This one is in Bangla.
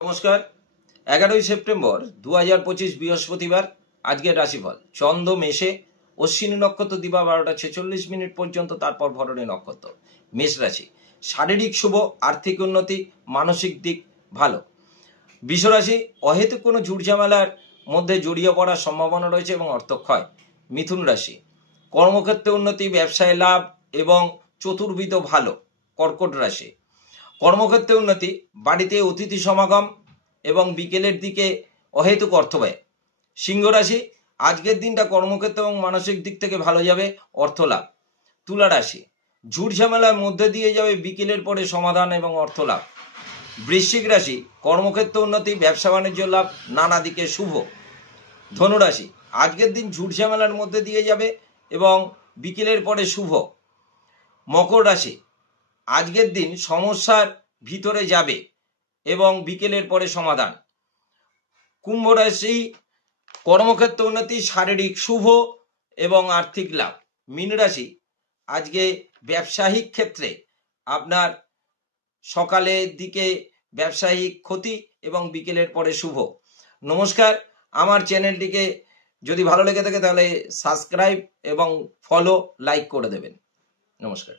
নমস্কার। 11ই সেপ্টেম্বর 2025 বৃহস্পতিবার। আজকের রাশিফল। চন্দ্র মেষে, অশ্বিনী নক্ষত্র দিবা 12টা 46 পর্যন্ত, তারপর ভরণী নক্ষত্র। মেষ রাশি। শারীরিক শুভ, আর্থিক উন্নতি, মানসিক দিক ভালো। বৃষ রাশি। অহেতুক কোনো ঝুটঝামেলার মধ্যে জড়িয়ে পড়ার সম্ভাবনা রয়েছে এবং অর্থক্ষয়। মিথুন রাশি। কর্মক্ষেত্রে উন্নতি, ব্যবসায় লাভ এবং চতুর্বিধ ভালো। কর্কট রাশি। কর্মক্ষেত্রে উন্নতি, বাড়িতে অতিথি সমাগম এবং বিকেলের দিকে অহেতুক অর্থ ব্যয়। সিংহ রাশি। আজকের দিনটা কর্মক্ষেত্র এবং মানসিক দিক থেকে ভালো যাবে, অর্থ লাভ। তুলা রাশি। ঝুট ঝামেলার মধ্যে দিয়ে যাবে, বিকেলের পরে সমাধান এবং অর্থ লাভ। বৃশ্চিক রাশি। কর্মক্ষেত্র উন্নতি, ব্যবসা বাণিজ্য লাভ, নানা দিকে শুভ। ধনু রাশি। আজকের দিন ঝুট ঝামেলার মধ্যে দিয়ে যাবে এবং বিকেলের পরে শুভ। মকর রাশি। আজকের দিন সমস্যার ভিতরে যাবে এবং বিকেলের পরে সমাধান। কুম্ভ রাশি। কর্মক্ষেত্র উন্নতি, শারীরিক শুভ এবং আর্থিক লাভ। মীন রাশি। আজকে ব্যবসায়িক ক্ষেত্রে আপনার সকালের দিকে ব্যবসায়িক ক্ষতি এবং বিকেলের পরে শুভ। নমস্কার। আমার চ্যানেলটিকে যদি ভালো লেগে থাকে তাহলে সাবস্ক্রাইব এবং ফলো, লাইক করে দেবেন। নমস্কার।